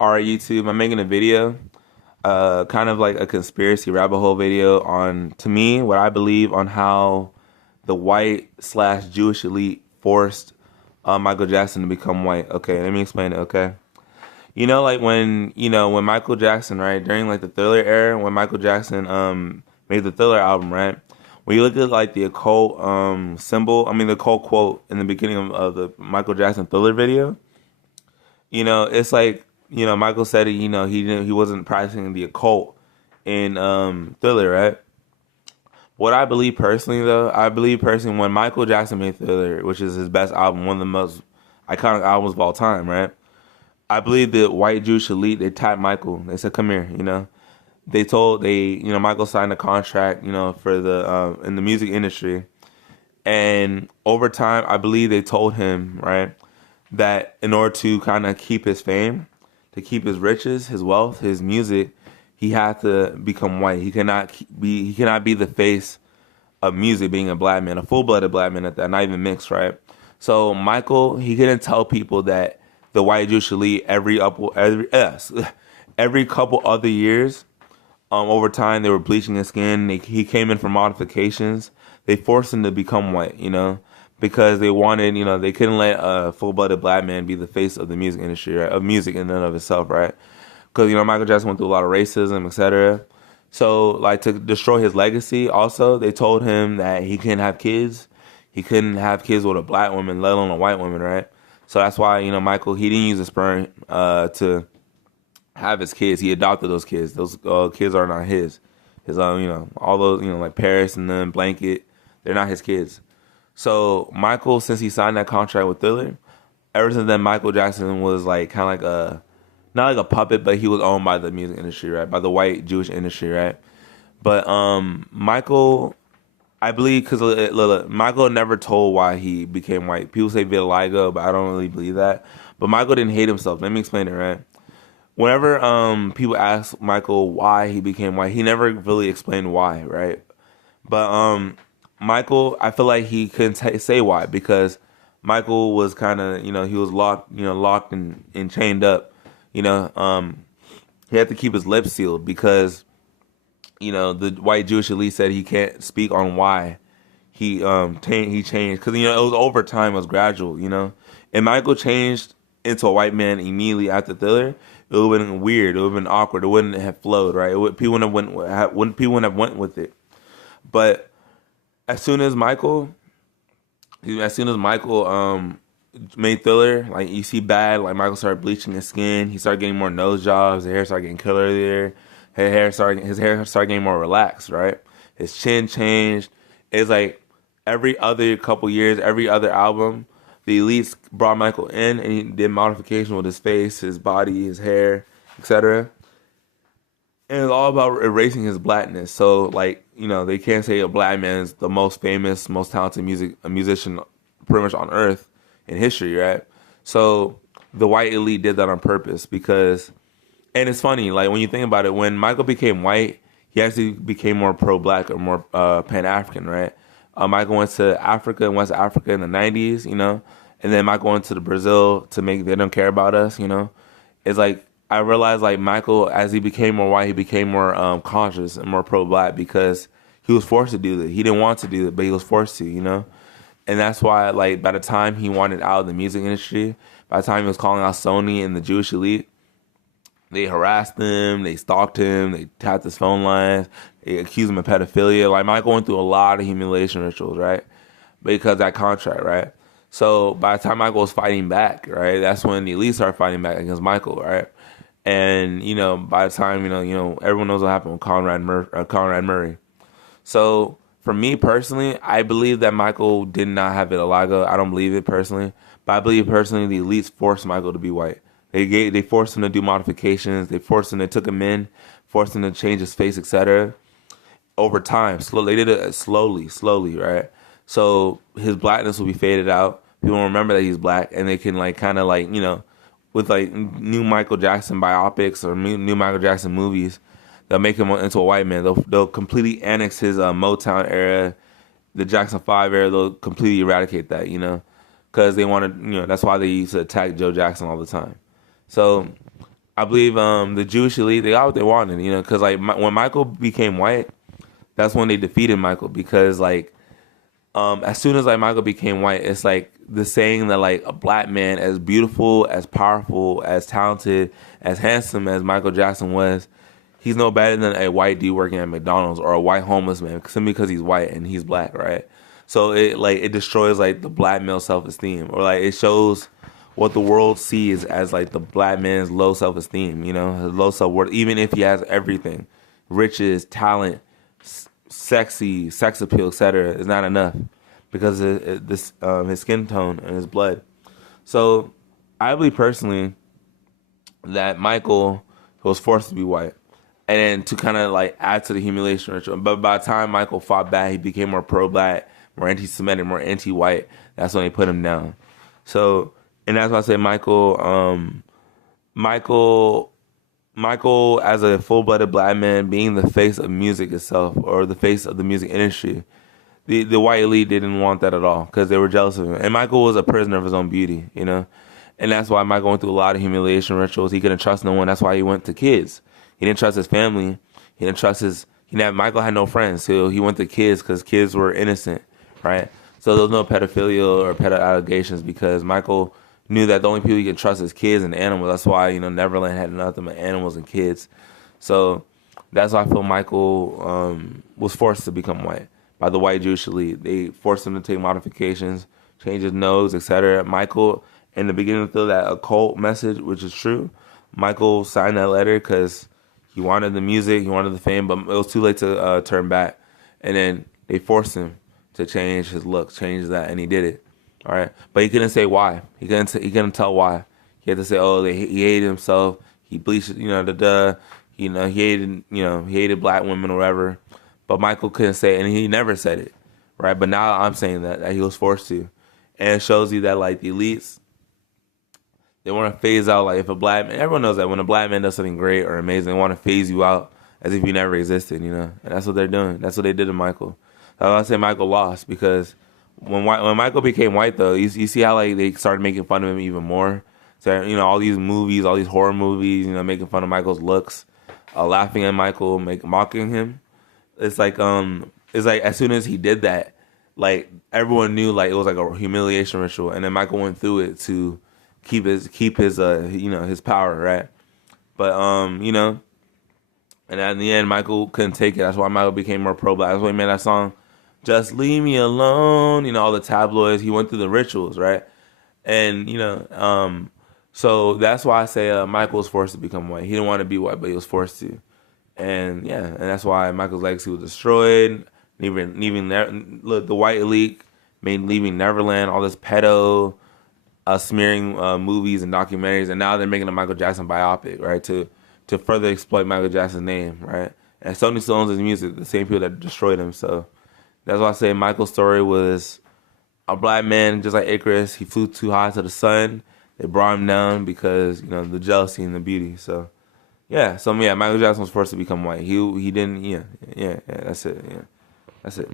Alright, YouTube, I'm making a video, kind of like a conspiracy rabbit hole video on, to me, what I believe on how the white slash Jewish elite forced Michael Jackson to become white. Okay, let me explain it. Okay, like when Michael Jackson, right, during like the Thriller era, when Michael Jackson made the Thriller album, right. When you look at like the occult symbol, I mean the occult quote in the beginning of the Michael Jackson Thriller video, it's like Michael said he wasn't practicing the occult in Thriller, right? What I believe personally, though, I believe personally when Michael Jackson made Thriller, which is his best album, one of the most iconic albums of all time, right? I believe the white Jewish elite they tapped Michael. They said, "Come here," Michael signed a contract, for the in the music industry, and over time, I believe they told him, right, that in order to kind of keep his fame, to keep his riches, his wealth, his music, he had to become white. He cannot be the face of music being a black man, a full-blooded black man at that, not even mixed, right? So Michael, he couldn't tell people that the white Jewish elite every couple other years, over time, they were bleaching his skin. He came in for modifications. They forced him to become white, because they wanted, they couldn't let a full-blooded black man be the face of the music industry, right? Of music in and of itself, right? Because Michael Jackson went through a lot of racism, etc. So, like to destroy his legacy, also they told him that he couldn't have kids. He couldn't have kids with a black woman, let alone a white woman, right? So that's why Michael he didn't use the sperm to have his kids. He adopted those kids. Those kids are not his. His all those like Paris and then Blanket, they're not his kids. So Michael, since he signed that contract with Thriller, ever since then Michael Jackson was like kind of like a not like a puppet, but he was owned by the music industry, right? By the white Jewish industry, right? But Michael, I believe because Michael never told why he became white. People say vitiligo, but I don't really believe that. But Michael didn't hate himself. Let me explain it, right? Whenever people ask Michael why he became white, he never really explained why, right? But Michael, I feel like he couldn't say why because Michael was kind of he was locked and chained up. You know, um, he had to keep his lips sealed because the white Jewish elite said he can't speak on why he changed because it was over time, it was gradual. And Michael changed into a white man immediately after Thriller. It would have been weird. It would have been awkward. It wouldn't have flowed, right? People wouldn't have went with it. But as soon as Michael, made Thriller, like you see bad, like Michael started bleaching his skin. He started getting more nose jobs. His hair started getting killer there. His hair started getting more relaxed, right? His chin changed. It's like every other couple years, every other album, the elites brought Michael in and he did modification with his face, his body, his hair, etc. And it's all about erasing his blackness. So like, they can't say a black man is the most famous, most talented musician pretty much on earth in history, right? So the white elite did that on purpose because and it's funny, like when you think about it, when Michael became white, he actually became more pro-black or more pan-African, right? Michael went to Africa and West Africa in the '90s, and then Michael went to the Brazil to make They Don't Care About Us. It's like I realized like Michael, as he became more white, he became more conscious and more pro-black because he was forced to do that. He didn't want to do that, but he was forced to. And that's why, like, by the time he wanted out of the music industry, by the time he was calling out Sony and the Jewish elite, they harassed him, they stalked him, they tapped his phone lines, they accused him of pedophilia. Like Michael went through a lot of humiliation rituals, right? Because of that contract, right? So by the time Michael was fighting back, right, that's when the elite started fighting back against Michael, right? And by the time everyone knows what happened with Conrad Murray. So for me personally, I believe that Michael did not have vitiligo. I don't believe it personally, but I believe personally the elites forced Michael to be white. They forced him to do modifications. They took him in, forced him to change his face, etc. Over time, slowly they did it slowly, right? So his blackness will be faded out. People will remember that he's black, and they can like kind of like with like new Michael Jackson biopics or new Michael Jackson movies, they'll make him into a white man. They'll completely annex his Motown era, the Jackson 5 era. They'll completely eradicate that, because they want to. That's why they used to attack Joe Jackson all the time. So I believe the Jewish elite, they got what they wanted, you know, because like when Michael became white, that's when they defeated Michael because like as soon as like Michael became white, it's like the saying that like a black man as beautiful, as powerful, as talented, as handsome as Michael Jackson was, he's no better than a white dude working at McDonald's or a white homeless man simply because he's white and he's black, right? So it destroys like the black male self esteem, or like it shows what the world sees as like the black man's low self esteem, you know, his low self worth, even if he has everything, riches, talent, sexy, sex appeal, etc., is not enough because this his skin tone and his blood. So I believe personally that Michael was forced to be white, and then to kind of like add to the humiliation ritual. But by the time Michael fought back, he became more pro-black, more anti-Semitic, more anti-white. That's when they put him down. So, and that's why I say Michael, Michael, as a full-blooded black man, being the face of music itself, or the face of the music industry, the white elite didn't want that at all because they were jealous of him. And Michael was a prisoner of his own beauty, you know, and that's why Michael went through a lot of humiliation rituals. He couldn't trust no one. That's why he went to kids. He didn't trust his family. He didn't trust his. Michael had no friends, so he went to kids because kids were innocent, right? So there was no pedophilia or pedo allegations because Michael knew that the only people he could trust is kids and animals. That's why Neverland had nothing but animals and kids. So that's why I feel Michael was forced to become white by the white Jewish elite. They forced him to take modifications, change his nose, etc. Michael, in the beginning, feel that occult message, which is true. Michael signed that letter because he wanted the music, he wanted the fame, but it was too late to turn back. And then they forced him to change his look, change that, and he did it. All right, but he couldn't say why. He couldn't tell why. He had to say, oh, he hated himself. He bleached, he hated, he hated black women or whatever. But Michael couldn't say it, and he never said it, right? But now I'm saying that he was forced to, and it shows you that like the elites, they want to phase out like if a black man. Everyone knows that when a black man does something great or amazing, they want to phase you out as if you never existed, and that's what they're doing. That's what they did to Michael. I say Michael lost because when Michael became white, though, you see how like they started making fun of him even more. So all these movies, all these horror movies, making fun of Michael's looks, laughing at Michael, mocking him. It's like as soon as he did that, like everyone knew like it was like a humiliation ritual, and then Michael went through it to keep his power, right? But and in the end, Michael couldn't take it. That's why Michael became more pro-black. That's why he made that song, "Just Leave Me Alone." All the tabloids. He went through the rituals, right? And so that's why I say Michael was forced to become white. He didn't want to be white, but he was forced to. And yeah, and that's why Michael's legacy was destroyed. Look, the white elite made Leaving Neverland, all this pedo smearing movies and documentaries, and now they're making a Michael Jackson biopic, right? To further exploit Michael Jackson's name, right? And Sony still owns his music, the same people that destroyed him. So that's why I say Michael's story was a black man, just like Icarus. He flew too high to the sun. They brought him down because the jealousy and the beauty. So yeah, Michael Jackson was forced to become white. He didn't. Yeah. That's it. Yeah, that's it.